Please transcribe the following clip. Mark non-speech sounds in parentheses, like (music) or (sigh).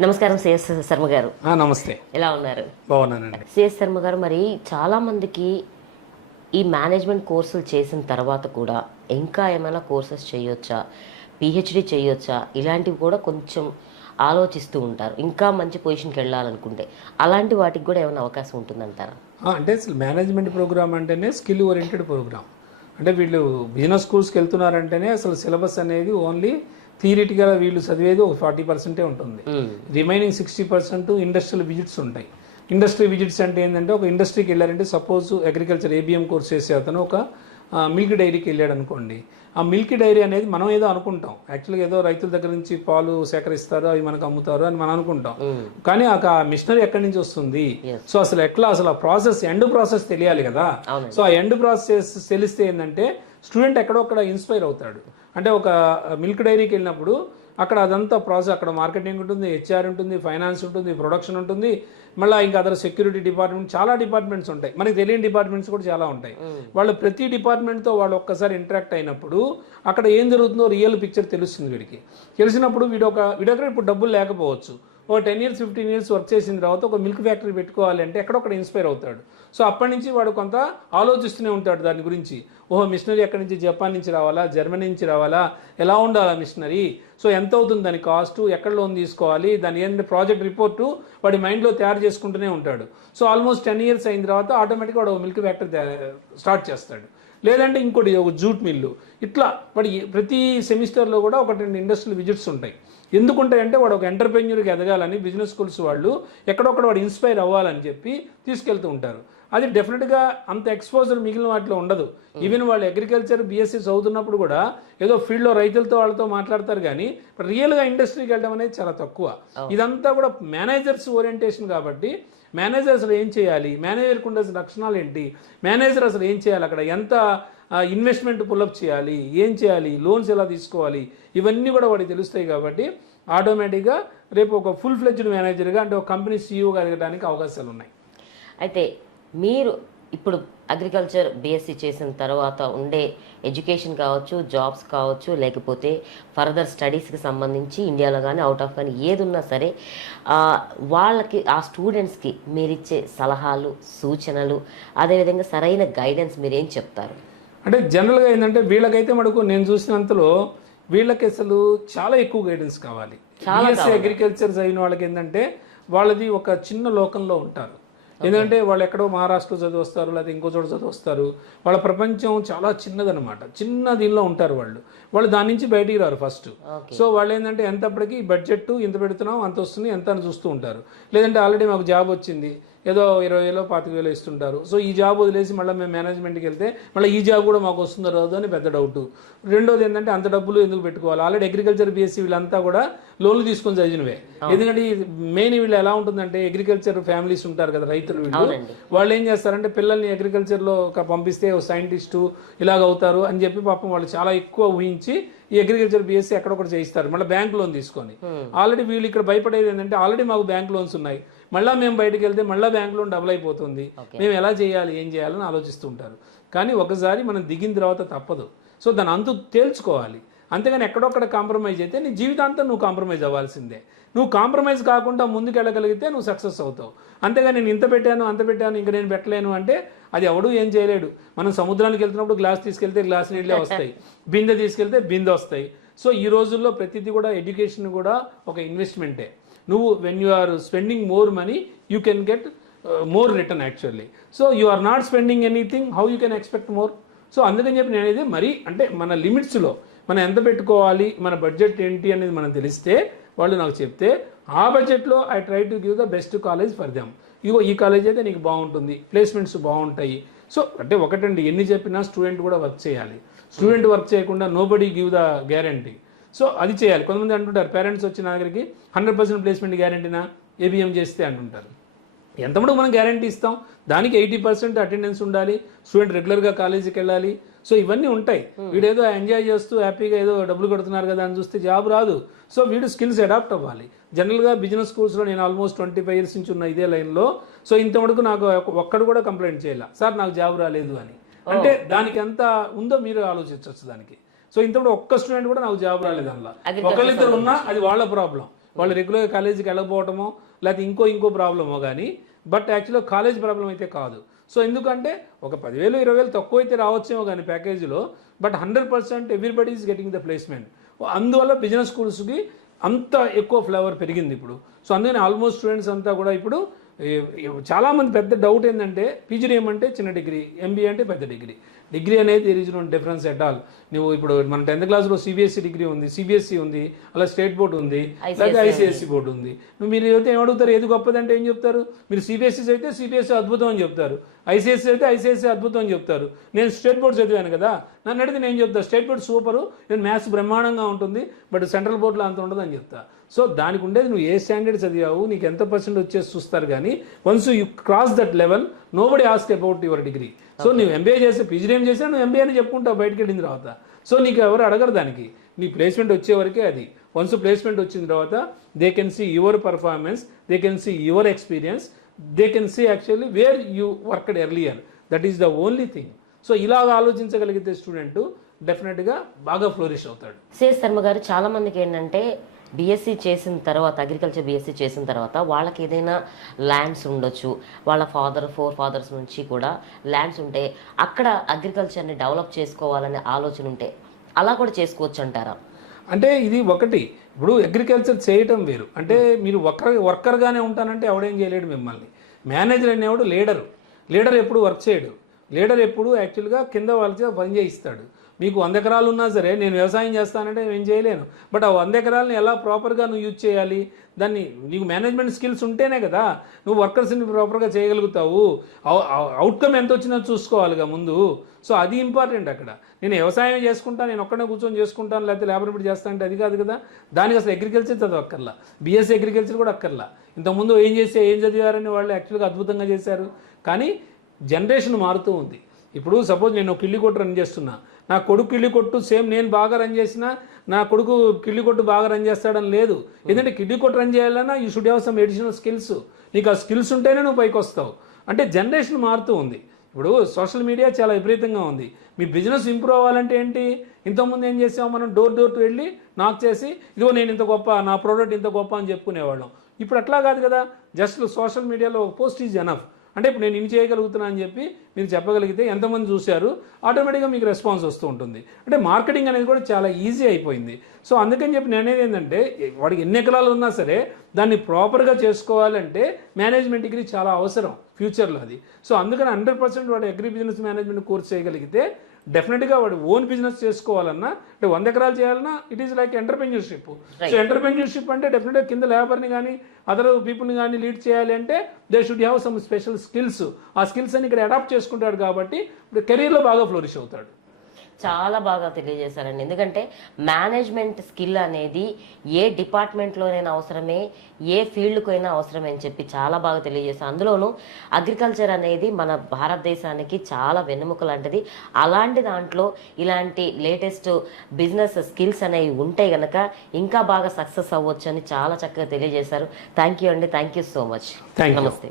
నమస్కారం సిఎస్ శర్మ గారు. నమస్తే. ఎలా ఉన్నారు? బాగున్నానండి. సిఎస్ శర్మ గారు మరి చాలా మందికి ఈ మేనేజ్మెంట్ కోర్సులు చేసిన తర్వాత కూడా ఇంకా ఏమైనా కోర్సెస్ చేయొచ్చా? పిహెచ్డి చేయొచ్చా? ఇలాంటివి కూడా కొంచెం ఆలోచిస్తూ ఉంటారు. ఇంకా మంచి పొజిషన్కి వెళ్ళాలనుకుంటే అలాంటి వాటికి కూడా ఏమైనా అవకాశం ఉంటుందంటారా? అంటే అసలు మేనేజ్మెంట్ ప్రోగ్రామ్ అంటేనే స్కిల్ ఓరియంటెడ్ ప్రోగ్రామ్. అంటే వీళ్ళు బిజినెస్ స్కూల్స్కి వెళ్తున్నారంటేనే అసలు సిలబస్ అనేది ఓన్లీ థియరిటికల్ వీళ్ళు చదివేది ఒక ఫార్టీ పర్సెంటే ఉంటుంది. Remaining sixty percent industrial visits ఉంటాయి. ఇండస్ట్రీ విజిట్స్ అంటే ఏంటంటే ఒక ఇండస్ట్రీకి వెళ్ళారంటే సపోజ్ అగ్రికల్చర్ ఏబిఎం కోర్స్ చేసే అతను ఒక మిల్క్ డైరీకి వెళ్ళాడు అనుకోండి. ఆ మిల్క్ డైరీ అనేది మనం ఏదో అనుకుంటాం. యాక్చువల్గా ఏదో రైతుల దగ్గర నుంచి పాలు సేకరిస్తారు అవి మనకు అమ్ముతారు అని మనం అనుకుంటాం. కానీ ఆ మిషనరీ ఎక్కడి నుంచి వస్తుంది? సో అసలు ఎట్లా అసలు ఆ ప్రాసెస్ ఎండ్ ప్రాసెస్ తెలియాలి కదా. సో ఆ ఎండ్ ప్రాసెస్ తెలిస్తే ఏంటంటే స్టూడెంట్ ఎక్కడో అక్కడ ఇన్స్పైర్ అవుతాడు. అంటే ఒక మిల్క్ డైరీకి వెళ్ళినప్పుడు అక్కడ అదంతా ప్రాసెస్ అక్కడ మార్కెటింగ్ ఉంటుంది హెచ్ఆర్ ఉంటుంది ఫైనాన్స్ ఉంటుంది ప్రొడక్షన్ ఉంటుంది. మళ్ళీ ఇంకా అదర్ సెక్యూరిటీ డిపార్ట్మెంట్ చాలా డిపార్ట్మెంట్స్ ఉంటాయి. మనకి తెలియని డిపార్ట్మెంట్స్ కూడా చాలా ఉంటాయి. వాళ్ళు ప్రతి డిపార్ట్మెంట్తో వాళ్ళు ఒక్కసారి ఇంటరాక్ట్ అయినప్పుడు అక్కడ ఏం జరుగుతుందో రియల్ పిక్చర్ తెలుస్తుంది వీడికి. తెలిసినప్పుడు వీడు ఒక వీడి దగ్గర ఇప్పుడు డబ్బులు లేకపోవచ్చు. ఒక ten years fifteen years work చేసిన తర్వాత ఒక మిల్క్ ఫ్యాక్టరీ పెట్టుకోవాలి అంటే ఎక్కడొక్కడ ఇన్స్పైర్ అవుతాడు. సో అప్పటి నుంచి వాడు కొంత ఆలోచిస్తూనే ఉంటాడు దాని గురించి. ఓహో మిషనరీ ఎక్కడి నుంచి? జపాన్ నుంచి రావాలా? జర్మనీ నుంచి రావాలా? ఎలా ఉండాలా మిషనరీ? సో ఎంత అవుతుంది దాని కాస్ట్? ఎక్కడ లోన్ తీసుకోవాలి? దాని ఏంటి ప్రాజెక్ట్ రిపోర్టు వాడి మైండ్లో తయారు చేసుకుంటూనే ఉంటాడు. సో ఆల్మోస్ట్ టెన్ ఇయర్స్ అయిన తర్వాత ఆటోమేటిక్గా వాడు మిల్క్ ఫ్యాక్టరీ స్టార్ట్ చేస్తాడు. లేదంటే ఇంకోటి ఒక జూట్ మిల్లు. ఇట్లా వాడి ప్రతి సెమిస్టర్లో కూడా ఒక రెండు ఇండస్ట్రియల్ విజిట్స్ ఉంటాయి. ఎందుకుంటాయంటే వాడు ఒక ఎంటర్ప్రెన్యూర్కి ఎదగాలని బిజినెస్ స్కూల్స్ వాళ్ళు ఎక్కడొక్కడ వాడు ఇన్స్పైర్ అవ్వాలని చెప్పి తీసుకెళ్తూ ఉంటారు. అది డెఫినెట్గా అంత ఎక్స్పోజర్ మిగిలిన వాటిలో ఉండదు. ఈవెన్ వాళ్ళు అగ్రికల్చర్ బీఎస్సీ చదువుతున్నప్పుడు కూడా ఏదో ఫీల్డ్లో రైతులతో వాళ్ళతో మాట్లాడతారు కానీ రియల్గా ఇండస్ట్రీకి వెళ్ళడం అనేది చాలా తక్కువ. ఇదంతా కూడా మేనేజర్స్ ఓరియంటేషన్ కాబట్టి మేనేజర్ అసలు ఏం చేయాలి? మేనేజర్కి ఉండాల్సిన లక్షణాలు ఏంటి? మేనేజర్ అసలు ఏం చేయాలి? అక్కడ ఎంత ఇన్వెస్ట్మెంట్ పుల్అప్ చేయాలి? ఏం చేయాలి? లోన్స్ ఎలా తీసుకోవాలి? ఇవన్నీ కూడా వాడికి తెలుస్తాయి కాబట్టి ఆటోమేటిక్గా రేపు ఒక ఫుల్ ఫ్లెడ్జ్డ్ మేనేజర్గా అంటే ఒక కంపెనీ సీఈఓగా ఎదగడానికి అవకాశాలు ఉన్నాయి. అయితే మీరు ఇప్పుడు అగ్రికల్చర్ బీఎస్సీ చేసిన తర్వాత ఉండే ఎడ్యుకేషన్ కావచ్చు జాబ్స్ కావచ్చు లేకపోతే ఫర్దర్ స్టడీస్కి సంబంధించి ఇండియాలో కానీ అవుట్ ఆఫ్ కానీ ఏది ఉన్నా సరే వాళ్ళకి ఆ స్టూడెంట్స్కి మీరిచ్చే సలహాలు సూచనలు అదేవిధంగా సరైన గైడెన్స్ మీరేం చెప్తారు? అంటే జనరల్గా ఏంటంటే వీళ్ళకైతే మటుకు నేను చూసినంతలో వీళ్ళకి అసలు చాలా ఎక్కువ గైడెన్స్ కావాలి. బీఎస్సీ అగ్రికల్చర్ చదివిన వాళ్ళకి ఏంటంటే వాళ్ళది ఒక చిన్న లోకంలో ఉంటారు. ఎందుకంటే వాళ్ళు ఎక్కడో మహారాష్ట్రలో చదివి వస్తారు లేకపోతే ఇంకో చోట చదివి వస్తారు వాళ్ళ ప్రపంచం చాలా చిన్నదనమాట చిన్న దీనిలో ఉంటారు వాళ్ళు. వాళ్ళు దాని నుంచి బయటికి రారు ఫస్ట్ సో వాళ్ళు ఏంటంటే ఎంతప్పటికీ బడ్జెట్ ఇంత పెడుతున్నాం అంత వస్తుంది ఎంత అని చూస్తూ ఉంటారు. లేదంటే ఆల్రెడీ మాకు జాబ్ వచ్చింది. ఏదో ఇరవై వేలో పాతిక వేలు ఇస్తుంటారు. సో ఈ జాబ్ వదిలేసి మళ్ళీ మేము మేనేజ్మెంట్కి వెళ్తే మళ్ళీ ఈ జాబ్ కూడా మాకు వస్తుందో రాదో అని పెద్ద డౌట్ రెండోది ఏంటంటే అంత డబ్బులు ఎందుకు పెట్టుకోవాలి? ఆల్రెడీ అగ్రికల్చర్ బీఎస్సీ వీళ్ళంతా కూడా లోన్లు తీసుకొని చదివినవే. ఎందుకంటే మెయిన్ వీళ్ళు ఎలా ఉంటుందంటే అగ్రికల్చర్ ఫ్యామిలీస్ ఉంటారు కదా రైతులు వీళ్ళు. వాళ్ళు ఏం చేస్తారంటే పిల్లల్ని అగ్రికల్చర్లో ఒక పంపిస్తే సైంటిస్టు ఇలాగ అవుతారు అని చెప్పి పాపం వాళ్ళు చాలా ఎక్కువ ఊహించి ఈ అగ్రికల్చర్ బీఎస్సీ ఎక్కడొకటి చేయిస్తారు. మళ్ళీ బ్యాంక్ లోన్ తీసుకొని. ఆల్రెడీ వీళ్ళు ఇక్కడ భయపడేది ఏంటంటే ఆల్రెడీ మాకు బ్యాంక్ లోన్స్ ఉన్నాయి. మళ్ళీ మేము బయటకు వెళ్తే మళ్ళీ బ్యాంక్ లోన్ డబుల్ అయిపోతుంది. మేము ఎలా చేయాలి ఏం చేయాలని ఆలోచిస్తూ ఉంటారు కానీ ఒకసారి మనం దిగిన తర్వాత తప్పదు. సో దాని అంతు తేల్చుకోవాలి. అంతేగాని ఎక్కడొక్కడ కాంప్రమైజ్ అయితే నీ జీవితాంతం నువ్వు కాంప్రమైజ్ అవ్వాల్సిందే. నువ్వు కాంప్రమైజ్ కాకుండా ముందుకు వెళ్ళగలిగితే నువ్వు సక్సెస్ అవుతావు. అంతేగాని నేను ఇంత పెట్టాను అంత పెట్టాను ఇంకా నేను పెట్టలేను అంటే అది ఎవడు ఏం చేయలేడు. మనం సముద్రానికి వెళ్తున్నప్పుడు గ్లాస్ తీసుకెళ్తే గ్లాస్ నీళ్ళే వస్తాయి. (laughs) బిందె తీసుకెళ్తే బిందె వస్తాయి. సో ఈ రోజుల్లో ప్రతిదీ కూడా ఎడ్యుకేషన్ కూడా ఒక ఇన్వెస్ట్మెంటే. నువ్వు when you are spending more money you can get more return actually so you are not spending anything how you can expect more so అందుకని చెప్పి నేను అనేది మరీ అంటే మన లిమిట్స్లో మనం ఎంత పెట్టుకోవాలి మన బడ్జెట్ ఏంటి అనేది మనం తెలిస్తే వాళ్ళు నాకు చెప్తే ఆ బడ్జెట్లో I try to give the best college for them ఇగో ఈ కాలేజ్ అయితే నీకు బాగుంటుంది ప్లేస్మెంట్స్ బాగుంటాయి. సో అంటే ఒకటండి ఎన్ని చెప్పినా స్టూడెంట్ కూడా వర్క్ చేయాలి. స్టూడెంట్ వర్క్ చేయకుండా nobody give the guarantee so అది చేయాలి. కొంతమంది అంటుంటారు పేరెంట్స్ వచ్చి దగ్గరికి హండ్రెడ్ పర్సెంట్ ప్లేస్మెంట్ గ్యారంటీనా ఏబిఎం చేస్తే అంటుంటారు. ఎంత మటుకు మనం గ్యారంటీ ఇస్తాం? దానికి ఎయిటీ పర్సెంట్ అటెండెన్స్ ఉండాలి స్టూడెంట్ రెగ్యులర్గా కాలేజీకి వెళ్ళాలి. సో ఇవన్నీ ఉంటాయి. వీడేదో ఎంజాయ్ చేస్తూ హ్యాపీగా ఏదో డబ్బులు కడుతున్నారు కదా అని చూస్తే జాబ్ రాదు. సో వీడు స్కిల్స్ అడాప్ట్ అవ్వాలి. జనరల్గా బిజినెస్ స్కూల్స్లో నేను ఆల్మోస్ట్ ట్వంటీ ఫైవ్ ఇయర్స్ నుంచి ఉన్న ఇదే లైన్లో సో ఇంత మటుకు నాకు ఒక్కడు కూడా కంప్లైంట్ చేయాల. సార్ నాకు జాబ్ రాలేదు అని. అంటే దానికి ఎంత ఉందో మీరు ఆలోచించవచ్చు దానికి. సో ఇంతప్పుడు ఒక్క స్టూడెంట్ కూడా నాకు జాబ్ రాలేదు అందులో ఒకళ్ళిద్దరు ఉన్నా అది వాళ్ళ ప్రాబ్లం వాళ్ళు రెగ్యులర్గా కాలేజీకి వెళ్ళకపోవటమో లేకపోతే ఇంకో ఇంకో ప్రాబ్లమో కానీ బట్ యాక్చువల్గా కాలేజ్ ప్రాబ్లం అయితే కాదు. సో ఎందుకంటే ఒక పదివేలు ఇరవై వేలు తక్కువ అయితే రావచ్చేమో కానీ ప్యాకేజీలో but hundred percent everybody is getting the placement అందువల్ల బిజినెస్ స్కూల్స్కి అంత ఎక్కువ ఫ్లేవర్ పెరిగింది ఇప్పుడు. సో అందుకని ఆల్మోస్ట్ స్టూడెంట్స్ అంతా కూడా ఇప్పుడు చాలామంది పెద్ద డౌట్ ఏంటంటే పీజీ ఏమంటే చిన్న డిగ్రీ ఎంబీఏ అంటే పెద్ద డిగ్రీ. డిగ్రీ అనేది is no difference at all నువ్వు ఇప్పుడు మన టెన్త్ క్లాస్లో సిబిఎస్ఈ డిగ్రీ ఉంది సిబిఎస్ఈ ఉంది అలా స్టేట్ బోర్డు ఉంది అలాగే ఐసిఎస్సి బోర్డు ఉంది. నువ్వు మీరు అయితే ఏమడుగుతారు ఏది గొప్పదంటే ఏం చెప్తారు? మీరు సిబిఎస్ఈ అయితే సిబిఎస్ఈ అద్భుతం అని చెప్తారు. ఐసిఎస్సి అయితే ఐసిఎస్సి అద్భుతం అని చెప్తారు. నేను స్టేట్ బోర్డు చదివాను కదా. నన్ను అడిగితే నేను చెప్తాను స్టేట్ బోర్డు సూపరు నేను మ్యాథ్స్ బ్రహ్మాండంగా ఉంటుంది బట్ సెంట్రల్ బోర్డులో అంత ఉండదు అని చెప్తా. సో దానికి ఉండేది నువ్వు ఏ స్టాండర్డ్ చదివావు నీకు ఎంత పర్సెంట్ వచ్చేసి చూస్తారు కానీ once you cross that level nobody ask about your degree. So నువ్వు ఎంబీఏ చేస్తే పీజీ ఏం చేసినా నువ్వు ఎంబీఏ అని చెప్పుకుంటావు బయటకు వెళ్ళిన తర్వాత. సో నీకు ఎవరు అడగరు దానికి. నీ ప్లేస్మెంట్ వచ్చే వరకే అది. వన్స్ ప్లేస్మెంట్ వచ్చిన తర్వాత they can see your performance they can see your experience they can see actually where you worked earlier that is the only thing so ఇలాగ ఆలోచించగలిగితే స్టూడెంట్ డెఫినెట్గా బాగా ఫ్లోరిష్ అవుతాడు. సేస్ శర్మ గారు చాలా మందికి ఏంటంటే బీఎస్సీ చేసిన తర్వాత అగ్రికల్చర్ బీఎస్సీ చేసిన తర్వాత వాళ్ళకి ఏదైనా ల్యాండ్స్ ఉండొచ్చు. వాళ్ళ ఫాదర్ ఫోర్ ఫాదర్స్ నుంచి కూడా ల్యాండ్స్ ఉంటే అక్కడ అగ్రికల్చర్ని డెవలప్ చేసుకోవాలనే ఆలోచన ఉంటే అలా కూడా చేసుకోవచ్చు అంటారా? అంటే ఇది ఒకటి. ఇప్పుడు అగ్రికల్చర్ చేయటం వేరు. అంటే మీరు వర్కర్ వర్కర్గానే ఉంటానంటే ఎవడేం చేయలేడు మిమ్మల్ని. మేనేజర్ అనేవాడు లీడరు. లీడర్ ఎప్పుడు వర్క్ చేయడు. లీడర్ ఎప్పుడు యాక్చువల్గా కింద వాళ్ళతో పని చేయిస్తాడు. మీకు వంద ఎకరాలు ఉన్నా సరే నేను వ్యవసాయం చేస్తానంటే నేను ఏం చేయలేను. బట్ ఆ వంద ఎకరాలను ఎలా ప్రాపర్గా నువ్వు యూజ్ చేయాలి? దాన్ని నీకు మేనేజ్మెంట్ స్కిల్స్ ఉంటేనే కదా నువ్వు వర్కర్స్ని ప్రాపర్గా చేయగలుగుతావు. అవుట్కమ్ ఎంత వచ్చినా చూసుకోవాలిగా ముందు. సో అది ఇంపార్టెంట్ అక్కడ. నేను వ్యవసాయం చేసుకుంటా నేను ఒక్కడే కూర్చొని చేసుకుంటాను లేకపోతే లేబర్ ఇప్పుడు చేస్తాను అంటే అది కాదు కదా. దానికి అసలు అగ్రికల్చర్ చదవక్కర్లా. బీఎస్సీ అగ్రికల్చర్ కూడా అక్కర్లా. ఇంతకుముందు ఏం చేస్తే ఏం చదివారని వాళ్ళు యాక్చువల్గా అద్భుతంగా చేశారు. కానీ జనరేషన్ మారుతూ ఉంది. ఇప్పుడు సపోజ్ నేను కిల్లి కొట్టు రన్ చేస్తున్నా. నా కొడుకు కిళ్ళి కొట్టు సేమ్ నేను బాగా రన్ చేసినా నా కొడుకు కిళ్ళి కొట్టు బాగా రన్ చేస్తాడని లేదు. ఎందుకంటే కిల్లి కొట్టు రన్ చేయాలన్నా you should have some additional skills నీకు ఆ స్కిల్స్ ఉంటేనే నువ్వు పైకి వస్తావు. అంటే జనరేషన్ మారుతూ ఉంది. ఇప్పుడు సోషల్ మీడియా చాలా విపరీతంగా ఉంది. మీ బిజినెస్ ఇంప్రూవ్ అవ్వాలంటే ఏంటి? ఇంతకుముందు ఏం చేసాం మనం? డోర్ డోర్ వెళ్ళి నాక్ చేసి ఇదిగో నేను ఇంత గొప్ప నా ప్రోడక్ట్ ఇంత గొప్ప అని చెప్పుకునేవాళ్ళం. ఇప్పుడు అట్లా కాదు కదా. జస్ట్ సోషల్ మీడియాలో పోస్ట్ ఈజ్ ఎనఫ్ అంటే ఇప్పుడు నేను ఇన్ని చేయగలుగుతున్నా అని చెప్పి మీరు చెప్పగలిగితే ఎంతమంది చూశారు ఆటోమేటిక్గా మీకు రెస్పాన్స్ వస్తూ ఉంటుంది. అంటే మార్కెటింగ్ అనేది కూడా చాలా ఈజీ అయిపోయింది. సో అందుకని చెప్పి నేను అనేది ఏంటంటే వాడికి ఎన్ని ఎకరాలు ఉన్నా సరే దాన్ని ప్రాపర్గా చేసుకోవాలంటే మేనేజ్మెంట్ డిగ్రీ చాలా అవసరం ఫ్యూచర్లో అది. సో అందుకని హండ్రెడ్ పర్సెంట్ వాడు అగ్రి బిజినెస్ మేనేజ్మెంట్ కోర్స్ చేయగలిగితే డెఫినెట్గా వాడు ఓన్ బిజినెస్ చేసుకోవాలన్నా అంటే వంద ఎకరాలు చేయాలన్నా it is like entrepreneurship so entrepreneurship అంటే డెఫినెట్గా కింద లేబర్ని కానీ అదర్ పీపుల్ని కానీ లీడ్ చేయాలి అంటే they should have some special skills ఆ స్కిల్స్ అని ఇక్కడ అడాప్ట్ చేసుకుంటాడు కాబట్టి ఇప్పుడు కెరీర్లో బాగా ఫ్లోరిష్ అవుతాడు. చాలా బాగా తెలియజేశారండి. ఎందుకంటే మేనేజ్మెంట్ స్కిల్ అనేది ఏ డిపార్ట్మెంట్లోనైనా అవసరమే ఏ ఫీల్డ్కైనా అవసరమే అని చెప్పి చాలా బాగా తెలియజేశారు. అందులోనూ అగ్రికల్చర్ అనేది మన భారతదేశానికి చాలా వెన్నెముక లాంటిది. అలాంటి దాంట్లో ఇలాంటి లేటెస్ట్ బిజినెస్ స్కిల్స్ అనేవి ఉంటే గనక ఇంకా బాగా సక్సెస్ అవ్వచ్చు అని చాలా చక్కగా తెలియజేశారు. థ్యాంక్ యూ అండి. Thank you so much. నమస్తే.